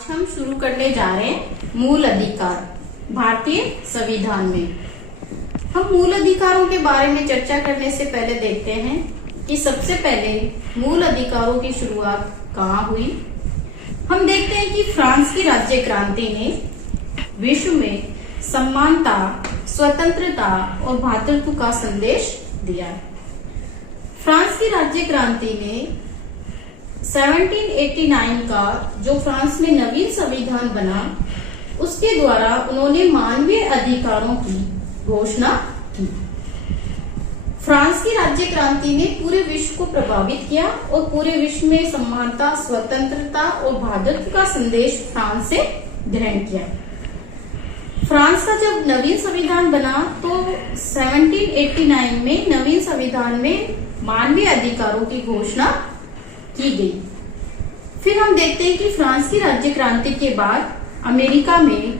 आज हम शुरू करने जा रहे हैं मूल अधिकार भारतीय संविधान में। हम मूल अधिकारों के बारे में चर्चा करने से पहले देखते हैं कि सबसे पहले मूल अधिकारों की शुरुआत कहाँ हुई। हम देखते हैं कि फ्रांस की राज्य क्रांति ने विश्व में समानता, स्वतंत्रता और भ्रातृत्व का संदेश दिया। फ्रांस की राज्य क्रांति ने 1789 का जो फ्रांस में नवीन संविधान बना, उसके द्वारा उन्होंने मानवीय अधिकारों की घोषणा की। फ्रांस की राज्य क्रांति ने पूरे विश्व को प्रभावित किया और पूरे विश्व में समानता, स्वतंत्रता और भ्रातृत्व का संदेश फ्रांस से ग्रहण किया। फ्रांस का जब नवीन संविधान बना तो 1789 में नवीन संविधान में मानवीय अधिकारों की घोषणा की गई। फिर हम देखते हैं कि फ्रांस की राज्य क्रांति के बाद अमेरिका में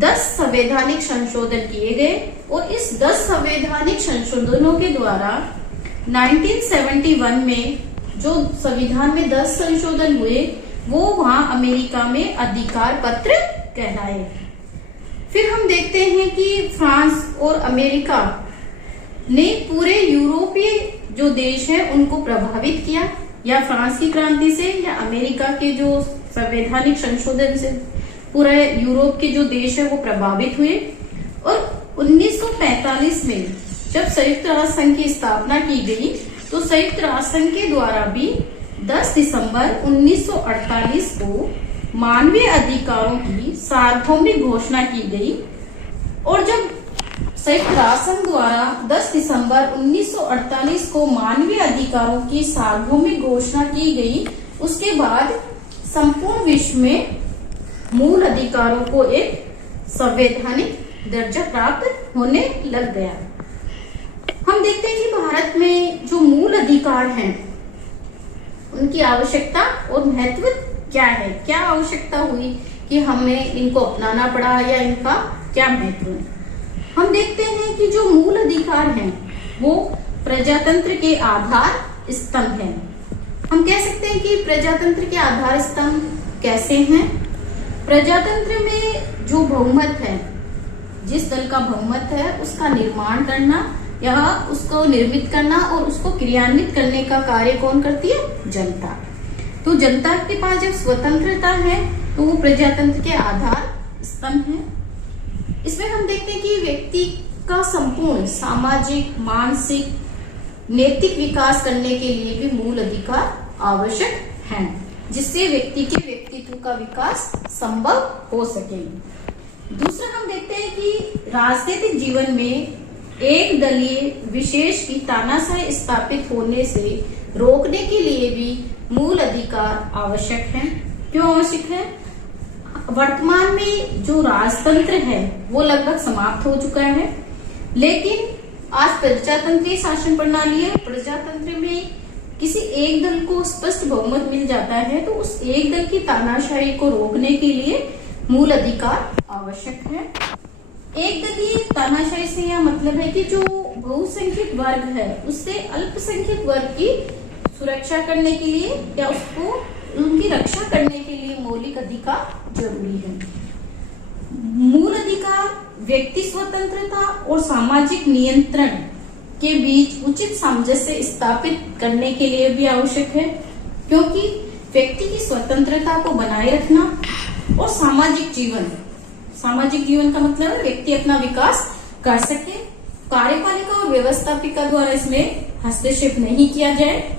10 संवैधानिक संशोधन किए गए और इस 10 संवैधानिक संशोधनों के द्वारा 1971 में जो संविधान में 10 संशोधन हुए वो वहां अमेरिका में अधिकार पत्र कहलाए। फिर हम देखते हैं कि फ्रांस और अमेरिका ने पूरे यूरोपीय जो देश है उनको प्रभावित किया, या फ्रांस की क्रांति से या अमेरिका के जो संवैधानिक संशोधन से पूरा यूरोप के जो देश है वो प्रभावित हुए। और 1945 में जब संयुक्त राष्ट्र संघ की स्थापना की गई तो संयुक्त राष्ट्र संघ के द्वारा भी 10 दिसंबर 1948 को मानवीय अधिकारों की सार्वभौमिक घोषणा की गई। और जब संयुक्त राष्ट्र संघ द्वारा 10 दिसंबर 1948 को मानवीय अधिकारों की सार्वभौमिक घोषणा की गई, उसके बाद संपूर्ण विश्व में मूल अधिकारों को एक संवैधानिक दर्जा प्राप्त होने लग गया। हम देखते हैं कि भारत में जो मूल अधिकार हैं उनकी आवश्यकता और महत्व क्या है, क्या आवश्यकता हुई कि हमें इनको अपनाना पड़ा या इनका क्या महत्व है। हम देखते हैं कि जो मूल अधिकार हैं वो प्रजातंत्र के आधार स्तंभ हैं। हम कह सकते हैं कि प्रजातंत्र के आधार स्तंभ कैसे हैं। प्रजातंत्र में जो बहुमत है, जिस दल का बहुमत है उसका निर्माण करना या उसको निर्मित करना और उसको क्रियान्वित करने का कार्य कौन करती है? जनता। तो जनता के पास जब स्वतंत्रता है तो वो प्रजातंत्र के आधार स्तंभ है। इसमें हम देखते हैं कि व्यक्ति का संपूर्ण सामाजिक, मानसिक, नैतिक विकास करने के लिए भी मूल अधिकार आवश्यक हैं, जिससे व्यक्ति के व्यक्तित्व का विकास संभव हो सके। दूसरा हम देखते हैं कि राजनीतिक जीवन में एक दलीय विशेष की तानाशाही स्थापित होने से रोकने के लिए भी मूल अधिकार आवश्यक है। क्यों आवश्यक है? वर्तमान में जो राजतंत्र है वो लगभग समाप्त हो चुका है, लेकिन आज प्रजातंत्रीय शासन प्रणाली है। प्रजातंत्र में किसी एक दल को स्पष्ट बहुमत मिल जाता है तो उस एक दल की तानाशाही को रोकने के लिए मूल अधिकार आवश्यक है। एक दलीय तानाशाही से यह मतलब है कि जो बहुसंख्यक वर्ग है उससे अल्पसंख्यक वर्ग की सुरक्षा करने के लिए या उसको उनकी रक्षा करने के लिए मौलिक अधिकार जरूरी है। मूल अधिकार व्यक्ति स्वतंत्रता और सामाजिक नियंत्रण के बीच उचित सामंजस्य स्थापित करने के लिए भी आवश्यक है, क्योंकि व्यक्ति की स्वतंत्रता को बनाए रखना और सामाजिक जीवन का मतलब है व्यक्ति अपना विकास कर सके, कार्यपालिका और व्यवस्थापिका द्वारा इसमें हस्तक्षेप नहीं किया जाए,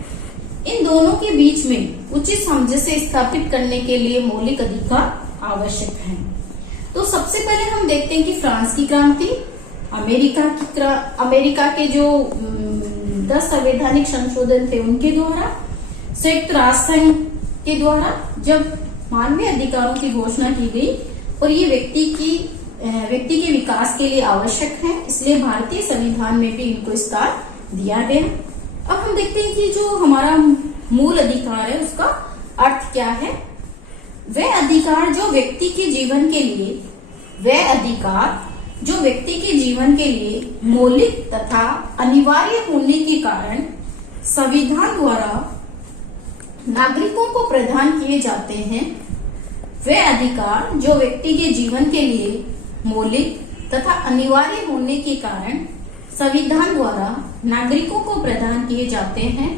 इन दोनों के बीच में उचित सामंजस्य स्थापित करने के लिए मौलिक अधिकार आवश्यक है। तो सबसे पहले हम देखते हैं कि फ्रांस की क्रांति, अमेरिका के जो 10 संवैधानिक संशोधन थे उनके द्वारा, संयुक्त राष्ट्र संघ के द्वारा जब मानवीय अधिकारों की घोषणा की गई और ये व्यक्ति के विकास के लिए आवश्यक है, इसलिए भारतीय संविधान में भी इनको स्थान दिया गया। अब हम देखते हैं कि जो हमारा मूल अधिकार है उसका अर्थ क्या है। वह अधिकार जो व्यक्ति के जीवन के लिए मौलिक तथा अनिवार्य होने के कारण संविधान द्वारा नागरिकों को प्रदान किए जाते हैं वे अधिकार जो व्यक्ति के जीवन के लिए मौलिक तथा अनिवार्य होने के कारण संविधान द्वारा नागरिकों को प्रदान किए जाते हैं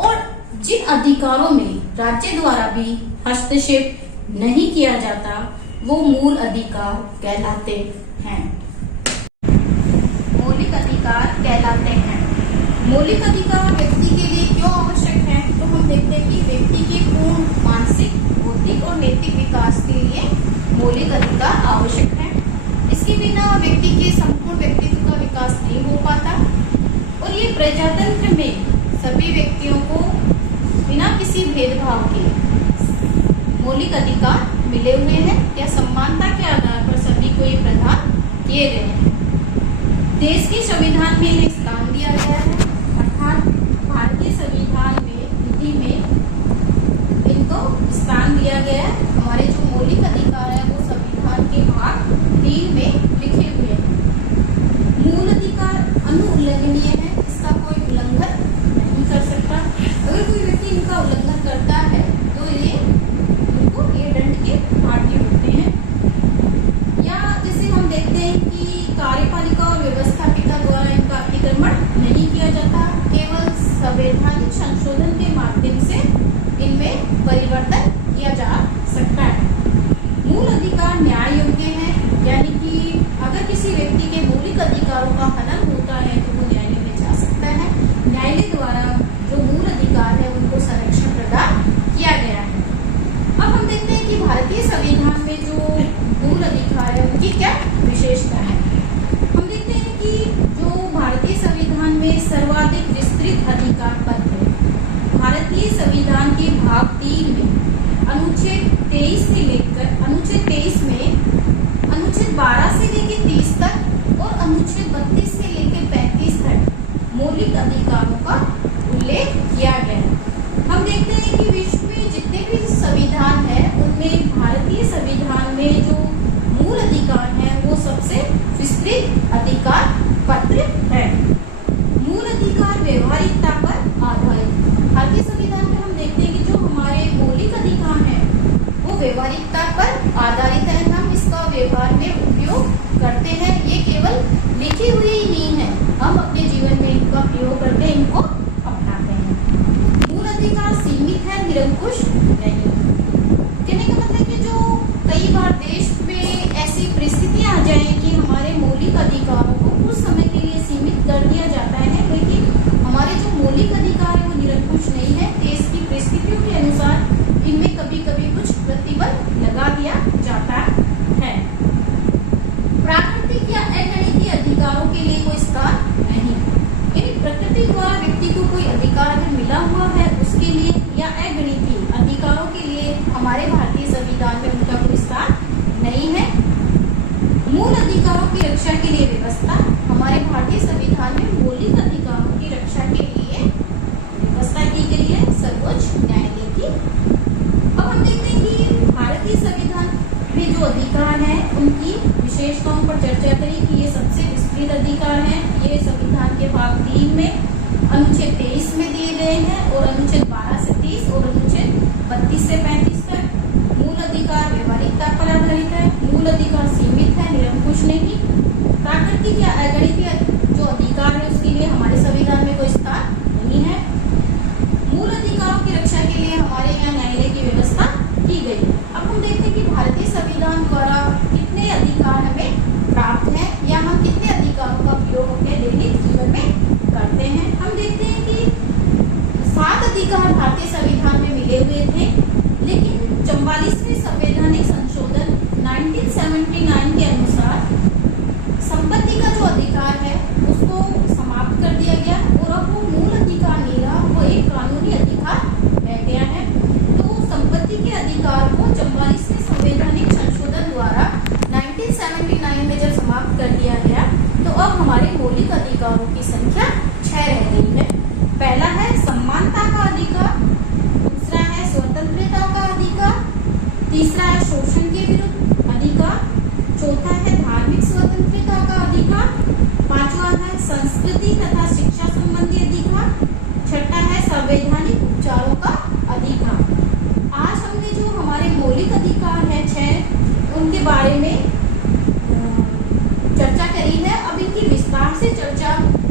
और जिन अधिकारों में राज्य द्वारा भी हस्तक्षेप नहीं किया जाता वो मूल अधिकार कहलाते हैं। मौलिक अधिकार कहलाते हैं। मौलिक अधिकार व्यक्ति के लिए क्यों आवश्यक है, तो हम देखते हैं कि व्यक्ति के पूर्ण मानसिक, बौद्धिक और नैतिक विकास के लिए मौलिक अधिकार आवश्यक है। इसके बिना व्यक्ति के संपूर्ण व्यक्तित्व का विकास नहीं हो पाता और ये प्रजातंत्र में सभी व्यक्तियों को बिना किसी भेदभाव के मौलिक अधिकार मिले हुए हैं या समानता के आधार पर सभी को ये प्रदान किए गए हैं। देश के संविधान में इन्हें स्थान दिया गया है, अर्थात भारतीय संविधान में विधि में इनको स्थान दिया गया है। हमारे जो मौलिक अधिकार है वो संविधान के भाग 3 में लिखे हुए हैं। मूल अधिकार अनुउल्लंघनीय है, इसका कोई उल्लंघन नहीं कर सकता। अगर कोई व्यक्ति इनका उल्लंघन करता है तो ये दंड के भागी होते हैं। या जैसे हम देखते हैं कि कार्यपालिका और व्यवस्थापिका द्वारा इनका अतिक्रमण नहीं किया जाता, केवल संवैधानिक संशोधन के माध्यम से इनमें परिवर्तन किया जा सकता है। मूल अधिकार न्याय योग्य है, यानी कि अगर किसी व्यक्ति के मौलिक अधिकारों का हनन होता है तो वो न्यायालय में जा सकता है। न्यायालय द्वारा जो मूल अधिकार है उनको संरक्षण प्रदान किया गया है। अब हम देखते हैं कि भारतीय संविधान में जो मूल अधिकार है उनकी क्या विशेषता है। हम देखते हैं कि जो भारतीय संविधान में सर्वाधिक विस्तृत अधिकार पद है। भारतीय संविधान के भाग 3 में अनुच्छेद 23 से लेकर अनुच्छेद 23 में अनुच्छेद 12 से लेकर 30 तक और अनुच्छेद 32 से लेकर 35 तक मौलिक अधिकारों का उल्लेख किया गया है। हम देखते हैं कि विश्व में जितने भी संविधान है उनमें भारतीय संविधान में जो मूल अधिकार है वो सबसे विस्तृत अधिकार पत्र है। मूल अधिकार व्यवहारिकता पर आधारित। भारतीय संविधान में हम देखते हैं कि जो हमारे मौलिक अधिकार हैं वो व्यवहारिकता पर आधारित है। हम इसका व्यवहार में उपयोग करते हैं, ये केवल लिखी हुई ही नहीं है, हम अपने जीवन में इनका प्रयोग करते हैं, इनको अपनाते हैं। मूल अधिकार सीमित है, निरंकुश नहीं। कहने का मतलब कि जो कई बार देश में ऐसी परिस्थितियां आ जाए कि हमारे मौलिक अधिकारों को कुछ समय के लिए सीमित कर दिया जाता है, लेकिन हमारे जो मौलिक अधिकार है वो निरंकुश नहीं है। देश की परिस्थितियों के अनुसार इनमें कभी कभी कुछ प्रतिबंध लगा दिया जाता है। प्राकृतिक या अगणितीय अधिकारों के लिए कोई स्थान नहीं। यानी प्रकृति द्वारा व्यक्ति को कोई अधिकार अगर मिला हुआ है उसके लिए या अगणितीय अधिकारों के लिए हमारे भारतीय संविधान में उनका कोई स्थान नहीं है। मूल अधिकारों की रक्षा के लिए व्यवस्था। हमारे भारतीय संविधान में मौलिक अधिकारों की रक्षा के लिए व्यवस्था की गई है सर्वोच्च न्यायालय की। अब हम देखते हैं कि भारतीय संविधान में जो अधिकार है उनकी विशेषताओं पर चर्चा करें कि ये सबसे विस्तृत अधिकार है। ये संविधान के भाग 3 में अनुच्छेद 23 में दिए गए हैं और अनुच्छेद 12 से 30 और अनुच्छेद 32 से 35 तक। मूल अधिकार व्यवहारिकता पर आधारित है, मूल अधिकार सीमित है, निरंकुश नहीं। प्राकृतिक या अगणितीय जो अधिकार है उसके लिए हमारे संविधान में कोई स्थान नहीं है। मूल अधिकारों की रक्षा के लिए हमारे यहाँ न्यायालय की व्यवस्था की गई है। अब हम देखते हैं कि भारतीय संविधान द्वारा कितने अधिकार हमें प्राप्त हैं या हम कितने अधिकारों का प्रयोग अपने दैनिक जीवन में करते हैं। हम देखते हैं कि 7 अधिकार भारतीय संविधान में मिले हुए थे, लेकिन 44वें संवैधानिक संशोधन 1979 के अनुसार संपत्ति का जो अधिकार है उसको समाप्त कर दिया गया और अब वो मूल अधिकार नहीं रहा, वो एक कानूनी अधिकार रह गया है। तो संपत्ति के अधिकार को 44वें संवैधानिक संशोधन द्वारा 1979 में जब समाप्त कर दिया गया तो अब हमारे मौलिक अधिकारों की संख्या 6 रह गई है। पहला है समानता का अधिकार, दूसरा है स्वतंत्रता का अधिकार, तीसरा है शोषण के विरुद्ध अधिकार, चौथा है धार्मिक स्वतंत्रता का अधिकार, पांचवा है संस्कृति तथा शिक्षा संबंधी अधिकार, छठा है संवैधानिक उपचारों का अधिकार। आज हमने जो हमारे मौलिक अधिकार है से चर्चा